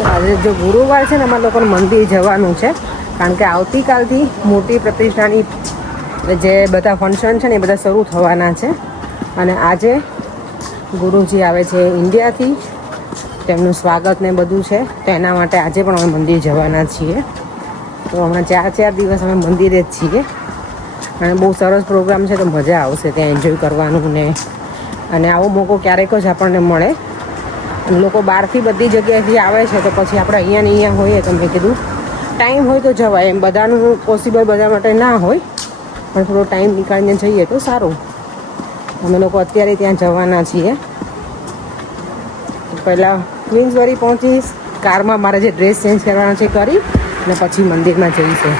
તો આજે જો ગુરુવાર છે ને અમારે લોકોને મંદિર જવાનું છે. કારણ કે આવતીકાલથી મોટી પ્રતિષ્ઠાની જે બધા ફંક્શન છે ને એ બધા શરૂ થવાના છે. અને આજે ગુરુજી આવે છે ઇન્ડિયાથી. તેમનું સ્વાગત ને બધું છે. તો એના માટે આજે પણ અમે મંદિર જવાના છીએ. તો હમણાં ચાર ચાર દિવસ અમે મંદિરે જ છીએ. અને બહુ સરસ પ્રોગ્રામ છે તો મજા આવશે ત્યાં એન્જોય કરવાનું ને. અને આવો મોકો ક્યારેક જ આપણને મળે. લોકો બહારથી બધી જગ્યાએથી આવે છે તો પછી આપણે અહીંયા ને અહીંયા હોઈએ, તો કીધું ટાઈમ હોય તો જવાય. એમ બધાનું પોસિબલ બધા માટે ના હોય, પણ થોડો ટાઈમ નીકાળીને જઈએ તો સારું. અમે લોકો અત્યારે ત્યાં જવાના છીએ. પહેલાં ક્વીન્સબરી પહોંચીશ કારમાં મારે જે ડ્રેસ ચેન્જ કરવાનો છે કરી અને પછી મંદિરમાં જઈશું.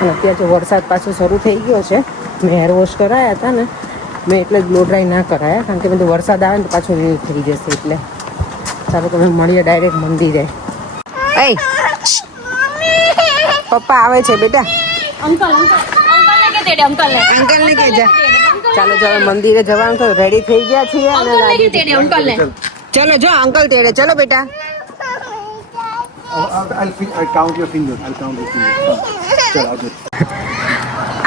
અને અત્યારે જો વરસાદ પાછો શરૂ થઈ ગયો છે. મેં હેર વોશ કરાયા હતા ને મેં એટલે જ બ્લો ડ્રાય ના કરાયા કારણ કે બધું વરસાદ આવે ને તો પાછો રિન્યુ થઈ જશે એટલે. ચાલો તમે મળીએ ડાયરેક્ટ મંદિરે. એ પપ્પા આવે છે બેટા. Uncle uncle. અંકલ ને કે તેડે અંકલ ને અંકલ ને કહેજા ચાલો જો હવે મંદિરે જવાનું તો રેડી થઈ ગયા છીએ અને અંકલ ને કે ગાડી- તેડે અંકલ ને ચલો જો અંકલ તેડે. ચલો બેટા. I'll, I'll, I'll, fi- I'll count your fingers. I'll count your fingers. Chal, I'll do it.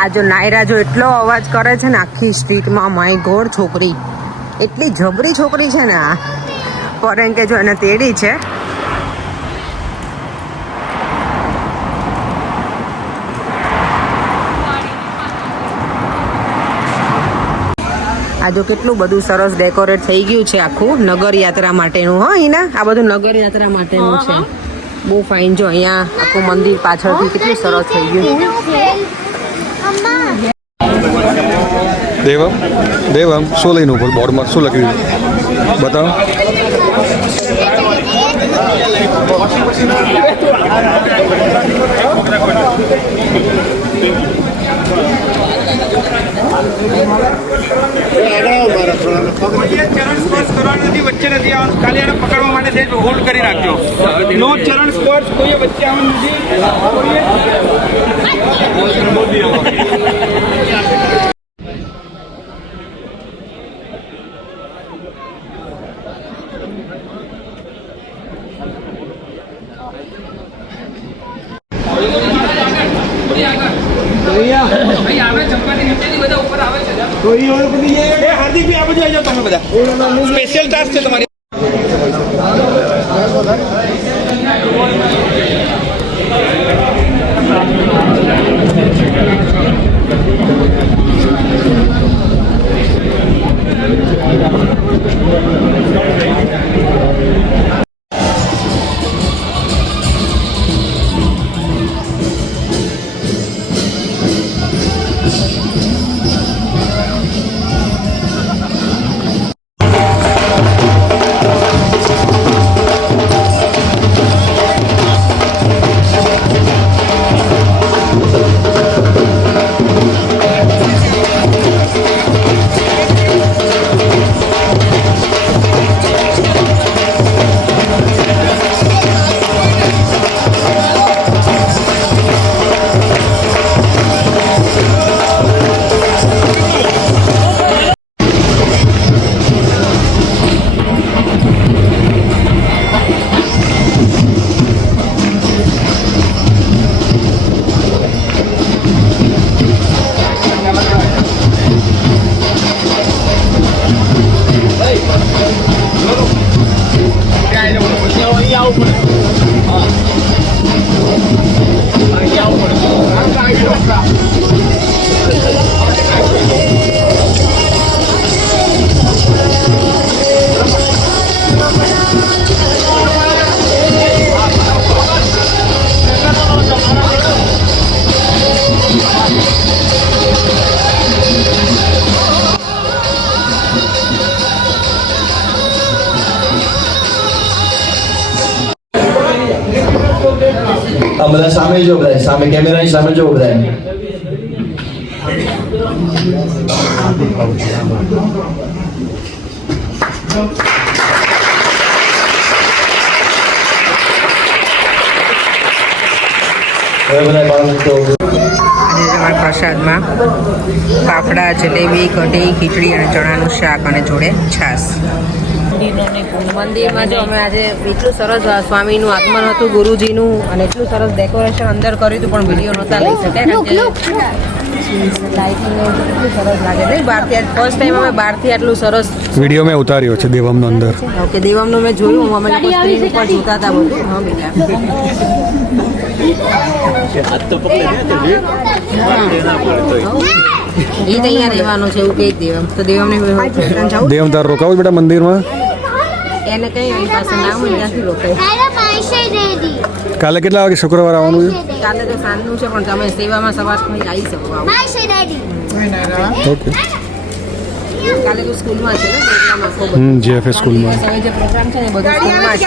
આ જો નાયરા જો એટલો અવાજ કરે છે ને આખી સ્ટ્રીટમાં માય ગોડ છોકરી. એટલી જબરી છોકરી છે ને આ. કારણ કે જો એને તેડી છે. આ જો કેટલું બધું સરસ ડેકોરેટ થઈ ગયું છે આખું નગર યાત્રા માટેનું હા હિના આ બધું નગર યાત્રા માટેનું છે. બહુ ફાઇન જો અહીંયા આખું મંદિર પાછળથી કેટલું સરસ થઈ ગયું. દેવમ? દેવમ, શું લઈને ઉપર બોર્ડમાં શું લખ્યું? બતાવો. હોલ્ડ કરી રાખજો નો ચરણ સ્પર્શ કોઈએ વચ્ચે આવવાનું નથી હાર્દિક ભાઈ આ બધું આવી જાઓ તમે બધા. સ્પેશિયલ તમારી. બધા સામે જો બધા, સામે કેમેરાની સામે જો બધા. પ્રસાદમાં ફાફડા જલેબી, કઢી, ખીચડી અને ચણાનું શાક અને જોડે છાશ. મંદિરનો ને મંદિરમાં જો અમે આજે એટલું સરસ સ્વામીનું આગમન હતું ગુરુજીનું અને એટલું સરસ ડેકોરેશન અંદર કર્યું હતું પણ વીડિયો નહોતા લઈ શક્યા લાઇટિંગ એટલું સરસ લાગે નહીં બહારથી ફર્સ્ટ ટાઈમ અમે બહારથી આટલું સરસ વીડિયો મેં ઉતાર્યો છે દેવમનો અંદર. ઓકે દેવમનું મેં જોયું અમે લોકો સ્ક્રીન ઉપર જોતા હતા બધું. હા બેટા તો રહેવાનું છે એવું જ દેવમ તો દેવમને દેવમ તાર રોકાવું બેટા મંદિરમાં. એને કઈ એની પાસે ના હોય ત્યાંથી રોકાય. કાલે કેટલા વાગે શુક્રવાર આવવાનું છે? કાલે તો સાંજનું છે પણ તમે સેવામાં સવાર થઈ આવી શકો. ઓકે. કાલે તો સ્કૂલમાં છે ને પ્રોગ્રામ આખો બધો. હમ જીએફએસ સ્કૂલમાં. જે પ્રોગ્રામ છે ને બધું સ્કૂલમાં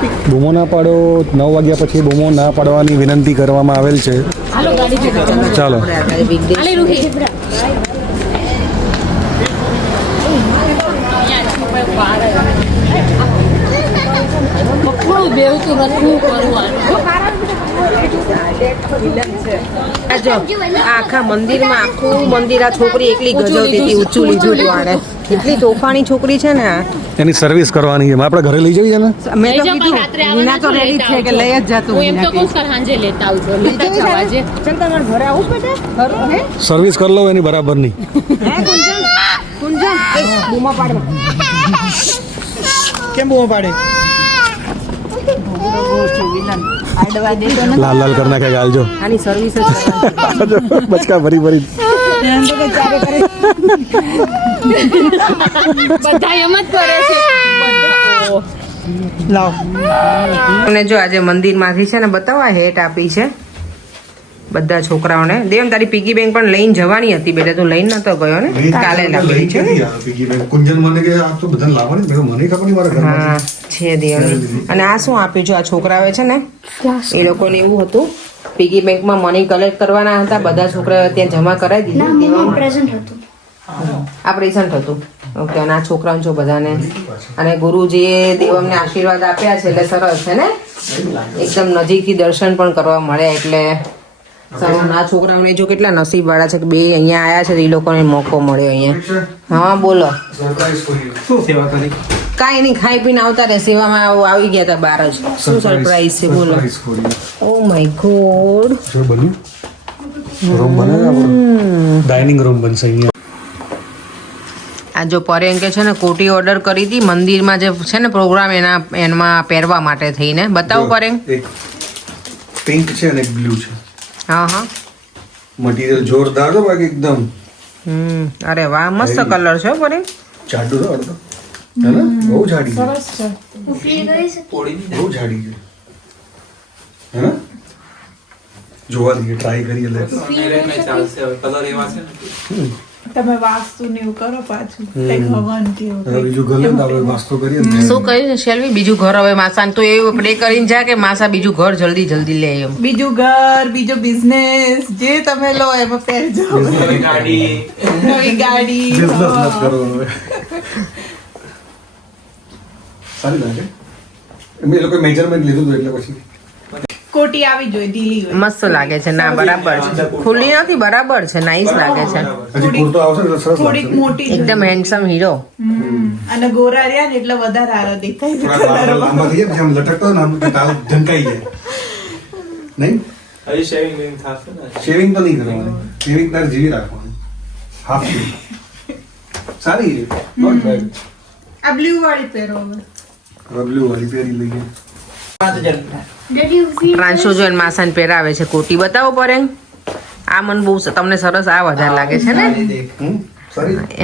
છે. બૂમો ના પાડો. નવ વાગ્યા પછી બૂમો ના પાડવાની વિનંતી કરવામાં આવેલ છે. ચાલો. બેવતું નથી કરવાનું. આખા મંદિરમાં આખું મંદિર આ છોકરી એકલી ગજવતી હતી ઊંચું લીધું હતું એટલી તોફાની છોકરી છે ને એની સર્વિસ કરવાની છે. આપણે ઘરે લઈ જઈએ ને? મેં તો કીધું વિના તો રેડી છે કે લઈ જ જતું હું એમ તો કહું સર હાંજે લેતા આવજો. લેતા જાઓ આજે ચાલ તમારે ઘરે આવું બેટા ખરું હે? સર્વિસ કરી લો એની બરાબરની. હે કુંજન કુંજન બૂમા પાડવા. કેમ બૂમા પાડે? તો લાલ લાલ કરી નાખે ગાલ જો. આની સર્વિસ જ બચકા ભરી ભરી. બધા એમ જ કરે છે. લાવ. અને જો આજે મંદિરમાંથી છે ને બતાવો આ હેટ આપી છે. બધા છોકરાઓને. દેવમ તારી પીગી બેંક પણ લઈને જવાની હતી બેટા. તું લઈને નતો ગયો ને? કાલે લાગી છે કુંજન મને કે આ તો બધા લાવવાની મેં મને ખબર નહીં મારા ઘરમાં હા છે. દેવ. અને આ શું આપ્યું છે? આ છોકરાઓએ છે ને? એ લોકોને એવું હતું. પીગી બેંકમાં મની કલેક્ટ કરવાના હતા. બધા છોકરાઓ ત્યાં જમા કરાવી દીધું. Present હતું. આ પ્રેઝન્ટ હતું. ઓકે અને આ છોકરાઓને જો બધાને. અને ગુરુજીએ દેવમને આશીર્વાદ આપ્યા છે એટલે સરસ છે ને? એકદમ નજીકથી દર્શન પણ કરવા મળ્યા એટલે સરસ. આ છોકરાઓને જો કેટલા નસીબ વાળા છે કે બે અહીંયા આયા છે એ લોકોને મોકો મળ્યો અહીંયા. હા બોલો. શું સેવા કરી? કાંઈ નહીં ખાઈ પીને આવતા રહે. સેવામાં આવ- આવી ગયા હતા બાર જ. શું સરપ્રાઈઝ છે બોલો. ઓ માય ગોડ જો બન્યું. રૂમ બને ડાઇનિંગ રૂમ બનશે અહીંયા. આ જો પર્યંકે છે ને કોટી ઓર્ડર કરી હતી મંદિરમાં જે છે ને પ્રોગ્રામ એના એમાં પહેરવા માટે થઈને. બતાવો પર્યંક એક પિંક છે અને બ્લુ છે. હા હા મટીરિયલ જોરદાર છે બાકી એકદમ. હમ અરે વાહ મસ્ત કલર છે હો જાડુ છે અડધો હેને બહુ જાડી છે. હું ગઈ છે શકું. બહુ જાડી છે. હે ને? જોવા દઈએ ટ્રાય કરીએ લે તમે વાસ્તુ ને એવું કરો પાછું. હવન બીજું આપણે વાસ્તુ કરીએ શું કહ્યું છે શેલ્વી? બીજું ઘર હવે માસા તો એ પ્રે કરીને જા કે માસા બીજું ઘર જલ્દી જલ્દી લે એમ. બીજું ઘર બીજો બિઝનેસ જે તમે લો એમાં પહેરજો નવી ગાડી. કરવાનો સારી લાગે એમ એ લોકો મેજરમેન્ટ લીધું હતું એટલે પછી. કોટી આવી જોઈએ ઢીલી હોય. મસ્ત લાગે છે ના બરાબર છે. ખુલ્લી નથી બરાબર છે નાઈસ લાગે છે. હજી ને થોડીક મોટી એકદમ હેન્ડસમ હીરો અને ગોરા રહ્યા ને એટલે વધારે સારો દેખાય આમ લટકતો ને આમ ઢંકાઈ જાય. નહીં? શેવિંગ તો નહીં કરવાની. શેવિંગ તાર જીવી રાખવાની. હાફ સારી આ બ્લુ વાળી પહેરો હવે. બ્લુ વાળી પહેરી લઈએ. Did જો માસાને પહેરાવે છે કોટી. બતાવો પરેંગ. આ મને બહુ તમને સરસ આ વધારે લાગે છે ને?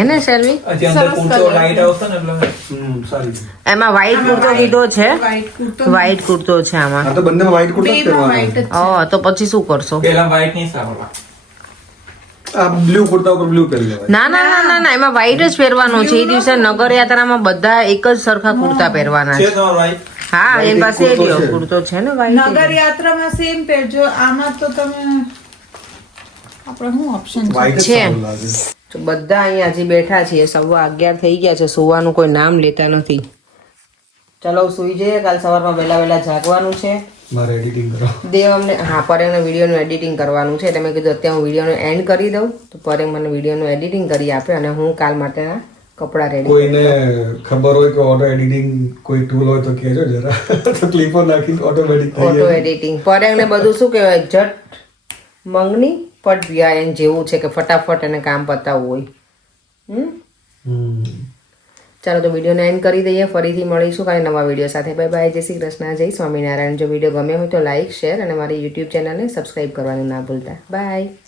એને સારી એમાં વ્હાઈટ કુર્તો કીધો છે. વ્હાઈટ કુર્તો છે આમાં. તો બંને વ્હાઈટ કુર્તો ઓ તો પછી શું કરશો? આ બ્લુ કુર્તા ઉપર બ્લુ પહેરી લેવાય. ના ના ના ના ના એમાં વ્હાઈટ જ પહેરવાનો છે. એ દિવસે નગર યાત્રામાં બધા એક જ સરખા કુર્તા પહેરવાના છે હા એ એની પાસે એરિયો છે. કુર્તો છે ને નગર યાત્રામાં સેમ પહેરજો આમાં તો તમે આપણે શું ઓપ્શન છે? તો બધા અહીંયા હજી બેઠા છીએ સવા અગિયાર થઈ ગયા છે સુવાનું કોઈ નામ લેતા નથી. ચલો સુઈ જઈએ. કાલ સવારમાં વહેલા વહેલા જાગવાનું છે. મારે એડિટિંગ કરો દેવ અમને હા પરેંગને વિડીયોનું એડિટિંગ કરવાનું છે. એટલે મેં કીધું અત્યારે હું વિડીયોનું એન્ડ કરી દઉં. તો પરેંગ મને વિડીયોનું એડિટિંગ કરી આપે અને હું કાલ માટેના કપડાં રેડી કોઈને ખબર હોય કે ઓટો એડિટિંગ કોઈ ટૂલ હોય તો કહેજો જરા. તો ક્લિપો નાખીને ઓટોમેટિક થઈ ઓટો એડિટિંગ પર એને બધું શું કહેવાય? જટ મંગની પટ વ્યાયન જેવું છે કે ફટાફટ એને કામ પતાવવું હોય. ચાલો તો વિડીયોને એન્ડ કરી દઈએ. ફરીથી મળીશું કાંઈ નવા વીડિયો સાથે. બાય બાય જય શ્રી કૃષ્ણ. જય સ્વામિનારાયણ. જો વીડિયો ગમ્યો હોય તો લાઇક શેર અને મારી યુટ્યુબ ચેનલને સબસ્ક્રાઈબ કરવાનું ના ભૂલતા. બાય